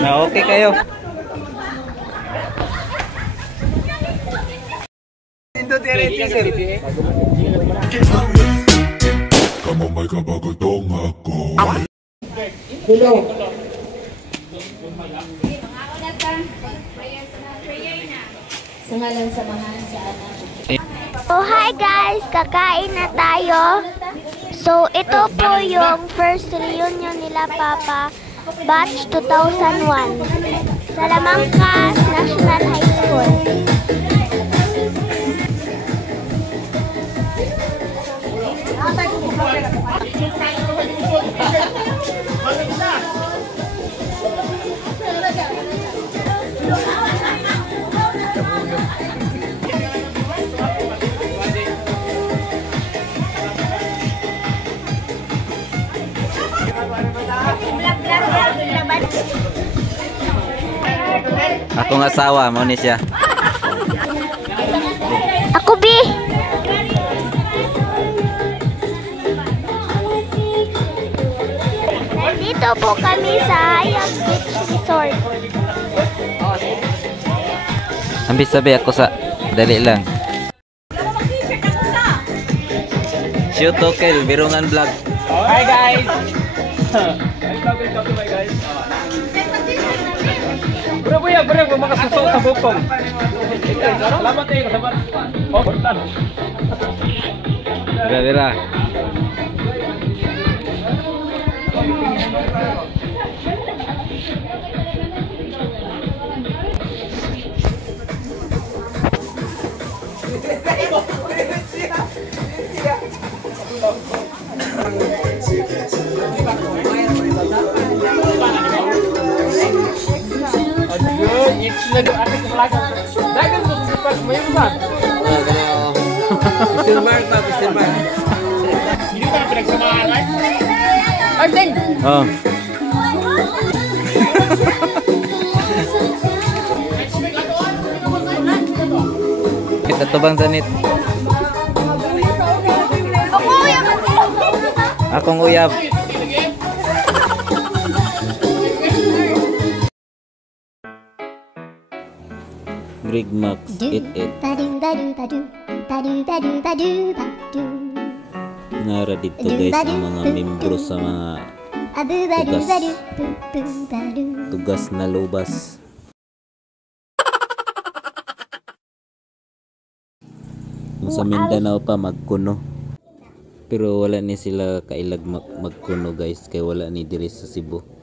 Na okay kayo. Kamu may kapagotong ako. Sa ngalan samahan sa anak. Oh, hi guys! Kakain na tayo. So, ito po yung first reunion nila Papa, batch 2001. Salamanca National High School. Akong asawa mo ni siya. Ako, B! Nandito po kami sa Hayag Beach Resort. Ambil sabi ako sa dali lang. Shoot Tokel, Birungan Vlog. Hi guys! Welcome to my guys. Bro, bro, makasuso sa bukong. Salamat kayo, salamat. Oh, bertan. Bira. Oh. Kita tubang sanit. Akong uyab. Greg Max 88. Nara dito guys ang mga membro sa mga tugas na lubas. Sa Mindanao pa magkuno. Pero wala ni sila kailag magkuno guys, kay wala ni diri sa Cebu.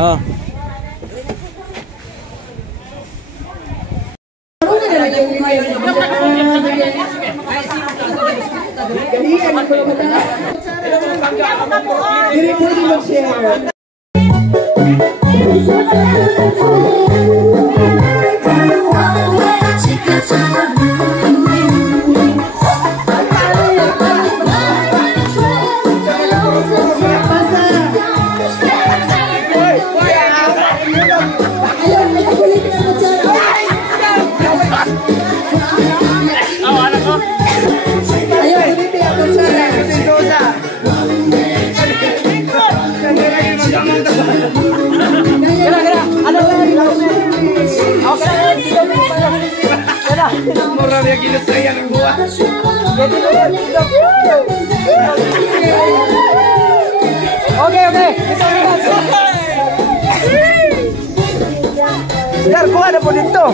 Oh. Murah dia gila saya yang buat. Oke. Biar gua ada po dito.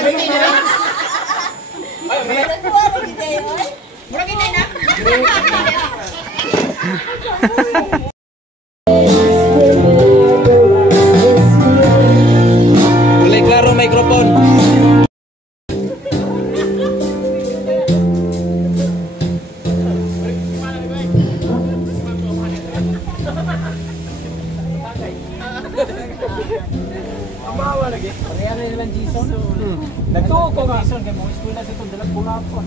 Mulai klaro mikrofon. Nagtuko nga. Jason, kaya mga eskwela dito, dalag bulapon.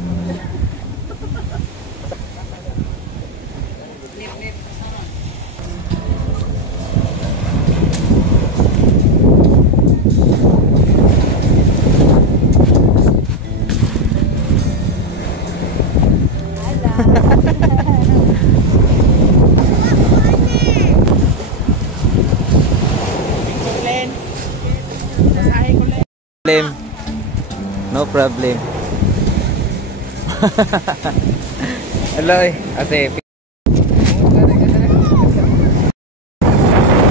No problem. Hello, ate.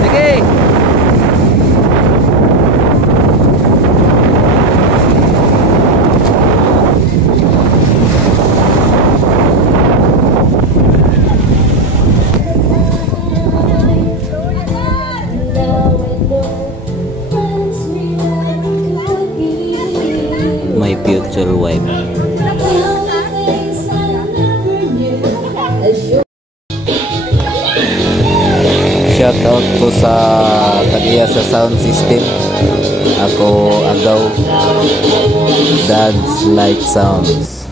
Sige. My future wife. Shout out ko sa tagiya sa sound system. Ako agaw Dad's Light Sounds.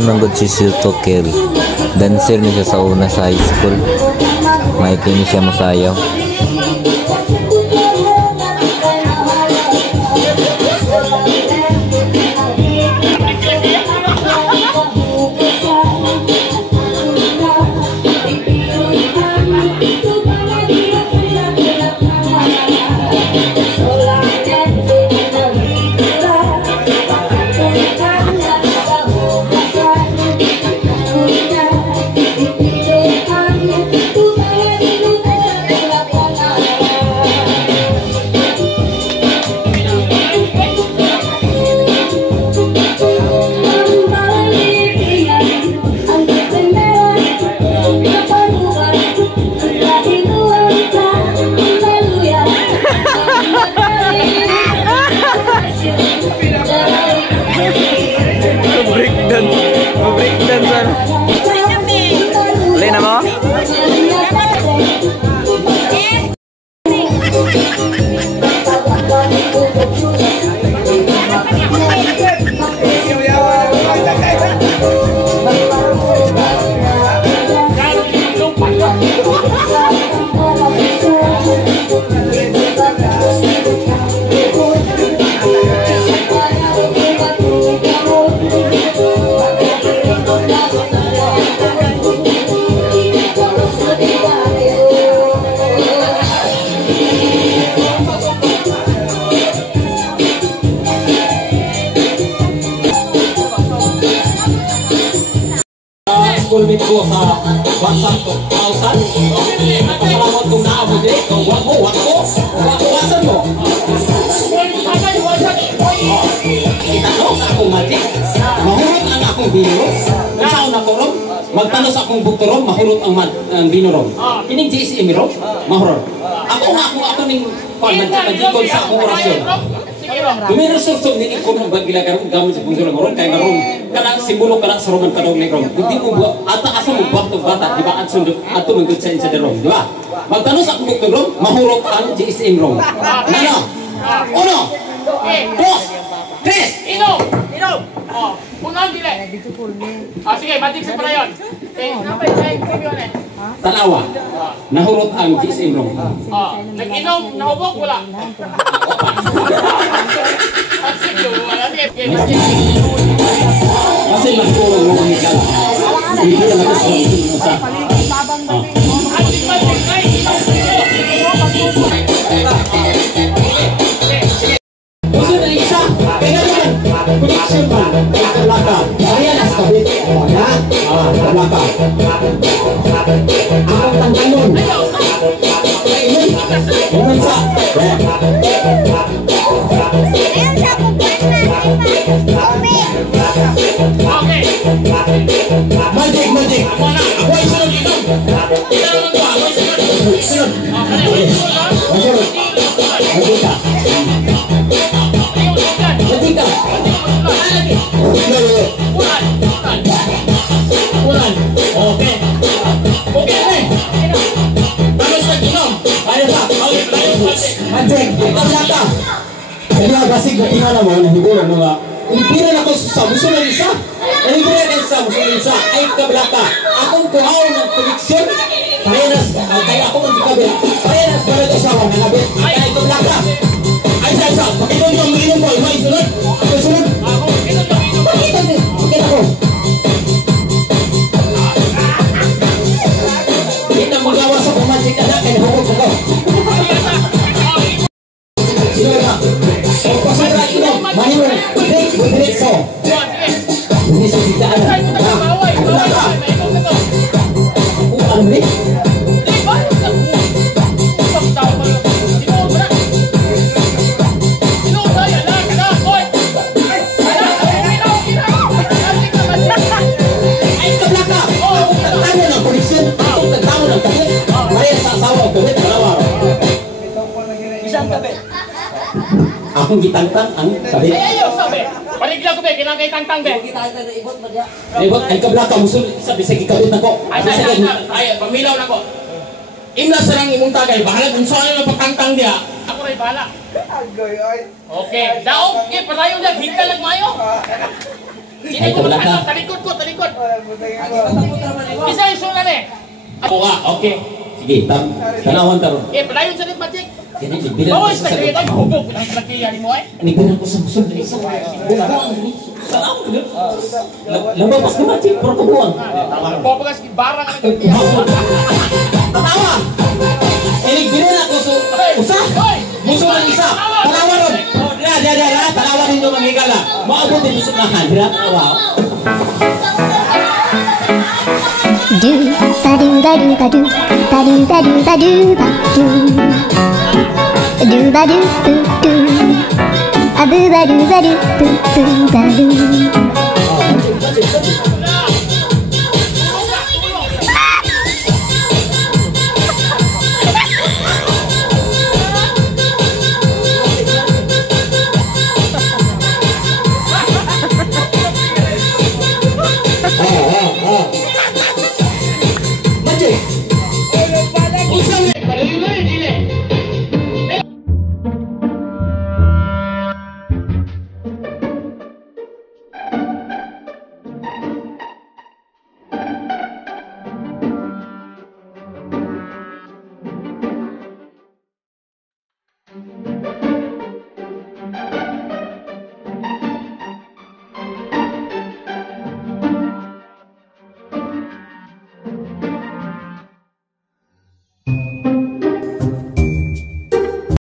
Manggod si Silto Kerry. Dancer niya sa una sa high school. May kini siya masayaw. ako sa WhatsApp ko. Pausan. Salamat kung naabot din. Wag mo. Wasan mo. Kita ko sa akong matik. Mahurot ang akong biro. Kung saan ako ron, magtanos akong bukto ron, mahurot ang bino ron. Kining GSM ron, mahurot. Ako ning pagdikon sa akong orasyon. Dumiro sursog nini ko ng bagila karon gamit sa pungsulang ron kay karon kana simbolo kana sa roman kadog ni ron. Hindi mo ata aso mo buhat ng bata di ba at sundot ato manggut sa ron, di ba? Magtanos akong bukto ron, mahurot ang GSM ron. Nano? Uno. Dos. Tres. Inom! Oh, unang dili. Sige, batik sa pala yun. Napay, Tanawa. Nahurot ang GSM ron. nag-inom, nahubok, wala. Sige, wala. Kasi magpulong mo ang higala. Hindi na ako sa Gusto na isa. Kaya naman. Connection ba? Kalaka. Kaya na sa kabit. Ya. Kalaka. Ang tangkanon. Kainin. Bumansa. Okay. Magic. Ako ay sunod ito. Sunod. Sunod. Magic ka. Ulan. Okay. Tapos nag-inom. Kaya sa. Magic. Kalaka. Kaya basig na tingala mo, nahigulan mo nga. Pilipinan ako sa musulan isa. Nahigulan ako sa musulan isa. Ay kablaka. Akong kuhaw ng koneksyon. Kaya ako ng kabila. Kaya nas para ito sa mga nabit. Kaya kablaka. Ay sa. Pakinom yung minum ko. May sunod. Ako sunod. Pakita din. Pakita ko. Kita magawa sa pumansik ka na. Kaya nahukot ako. Sino na? O pasara ito. Mahirap. Diretso. Hindi sa sitaan. Kablaka. Ano ba? Akong gitangtang ang kabit. Ayaw, sabi. Paligla ko, be. Kailangan kay tangtang, be. Ibot, ay kablaka, musul, sabi sa gikabit na ko. Ay, pamilaw na ko. Imla sa lang imong tagay. Bahala kung saan yung pagtangtang niya. Ako rin bahala. Okay. Daog, palayo na. Higka lang mayo. Sini ko matangkang. Talikod ko. Isa yung sulan eh. Ako nga, okay. Sige, tanawan taro. Palayo sa litmatik. Bilang Bawa, ko sa isa kayo tayo. Mahubog. Ang pagkiyari mo eh. Bilang ko sa musul na isa. Lamabas ka mati, pero kabuang. Papagas, barang ka. Tatawa! Bilang ako sa usa. Musul na isa. Tanawa ron. Tanawa rin yung manghigala. Maabot din sa kahan. Wow. Do ba do ba do ba do ba do ba do ba do ba do do ba do do do a do ba do ba do do ba do.